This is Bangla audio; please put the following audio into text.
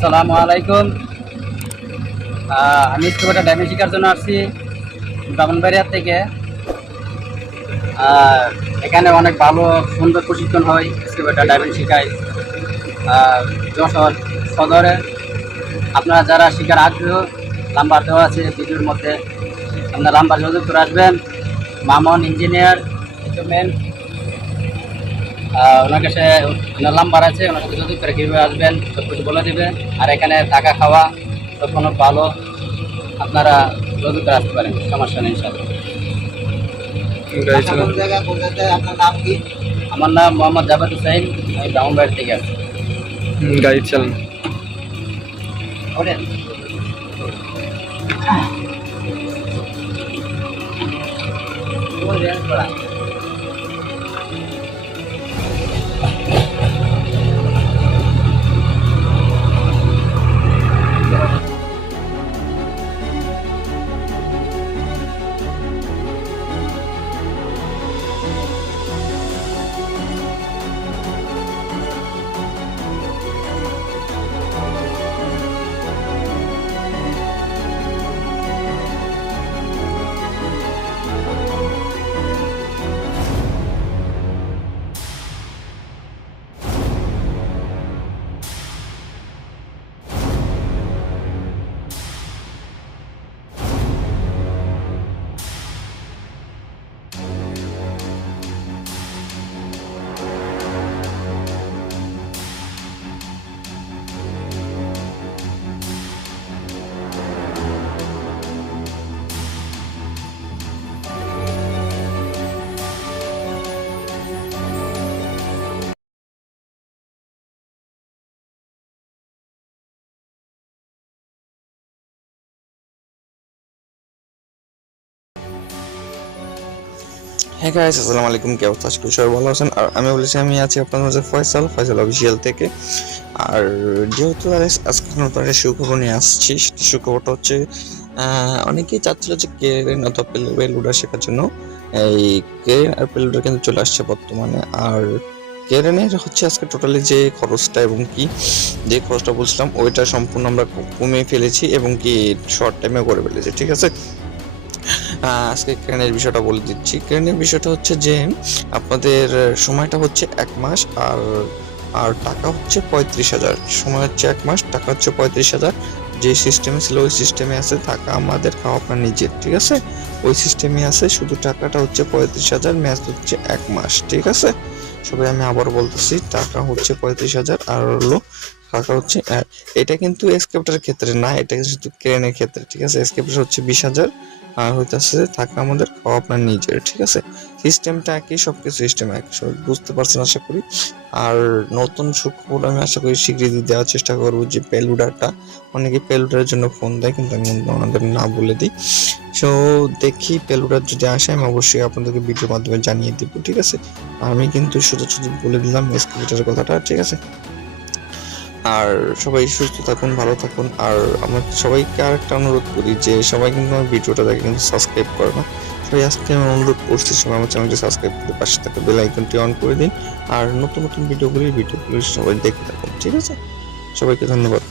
আসসালামু আলাইকুম। আমি এক্সকাভেটর ড্রাইভিং শেখার জন্য আসছি ব্রাহ্মণবাড়িয়া থেকে। এখানে অনেক ভালো সুন্দর প্রশিক্ষণ হয়, এক্সকাভেটর ড্রাইভিং শেখায় যশোর সদরে। আপনারা যারা শেখার আগ্রহ, নাম্বার দেওয়া আছে ভিডিওর মধ্যে, আপনার নাম্বার যোগাযোগ করে আসবেন। মামন ইঞ্জিনিয়ার ইকুইপমেন্ট, ওনার কাছে ওনার নাম্বার আছে, ওনার সাথে যোগাযোগ করে কীভাবে আসবেন সব কিছু বলে দেবে। আর এখানে থাকা খাওয়া সব কোনো ভালো, আপনারা যোগাযোগ করে আসতে পারেন, সমস্যা নেই ইনশাআল্লাহ। আপনার নাম কি? আমার নাম মোহাম্মদ জাভেদ হুসাইন, আমি ব্রাহ্মণবাড়ি থেকে আসছি। গাড়ি চালান। ওঠেন। হ্যাঁ গাইস, আসসালামু আলাইকুম। কি অবস্থা? আজকে সবাই ভালো আছেন। আর আমি বলেছি আমি আছি আপনার মাঝে ফয়সাল অফিসিয়াল থেকে। আর যেহেতু আজকে নতুন একটা সুখবর নিয়ে আসছি, সুখবরটা হচ্ছে অনেকেই চাচ্ছিল যে ক্রেন অথবা পেলুডার শেখার জন্য। এই ক্রেন আর পেলুডার কিন্তু চলে আসছে বর্তমানে। আর ক্রেনের হচ্ছে আজকে টোটালি যে খরচটা এবং কি যে খরচটা বলছিলাম ওইটা সম্পূর্ণ আমরা কমিয়ে ফেলেছি এবং কি শর্ট টাইমে করে ফেলেছি, ঠিক আছে। আজকে ক্রেনের বিষয়টা বলে দিচ্ছি। ক্রেনের বিষয়টা হচ্ছে যে আপনাদের সময়টা হচ্ছে 1 মাস, আর টাকা হচ্ছে 35,000। সময় হচ্ছে 1 মাস, টাকা হচ্ছে 35,000। যে সিস্টেমে ছিল ওই সিস্টেমে আছে, থাকা আমাদের, খাওয়া আপনার নিজের, ঠিক আছে। ওই সিস্টেমে আছে, শুধু টাকাটা হচ্ছে 35,000, ম্যাচ হচ্ছে 1 মাস, ঠিক আছে। সবাই আমি আবার বলতেছি, টাকা হচ্ছে 35,000 আর হলো টাকা হচ্ছে। এটা কিন্তু এক্সকেভেটরের ক্ষেত্রে না, এটা শুধু ক্রেনের ক্ষেত্রে, ঠিক আছে। এক্সকেভেটর হচ্ছে 20,000 আর হইতেছে থাকা আমাদের, খাওয়া আপনার নিজের, ঠিক আছে। সিস্টেমটা একই, সবকিছু সিস্টেম একই, সব বুঝতে পারছেন আশা করি। আর নতুন সুখবর আমি আশা করি স্বীকৃতি দেওয়ার চেষ্টা করবো যে পেলুডারটা, অনেকে পেলুডারের জন্য ফোন দেয় কিন্তু আমি ওনাদের না বলে দিই। সো দেখি পেলুডার যদি আসে আমি অবশ্যই আপনাদেরকে ভিডিওর মাধ্যমে জানিয়ে দিব, ঠিক আছে। আমি কিন্তু শুধু বলে দিলাম এক্সকেভেটরের কথাটা, ঠিক আছে। আর সবাই সুস্থ থাকুন, ভালো থাকুন। আর আমরা সবাইকে আরেকটা অনুরোধ করি যে সবাই কিন্তু আমার ভিডিওটা দেখে কিন্তু সাবস্ক্রাইব করে না। সবাই আজকে আমি অনুরোধ করছি সবাই আমার চ্যানেলটি সাবস্ক্রাইব করে পাশে থাকা বেল আইকনটি অন করে দিন। আর নতুন নতুন ভিডিওগুলি সবাই দেখতে থাকুন, ঠিক আছে। সবাইকে ধন্যবাদ।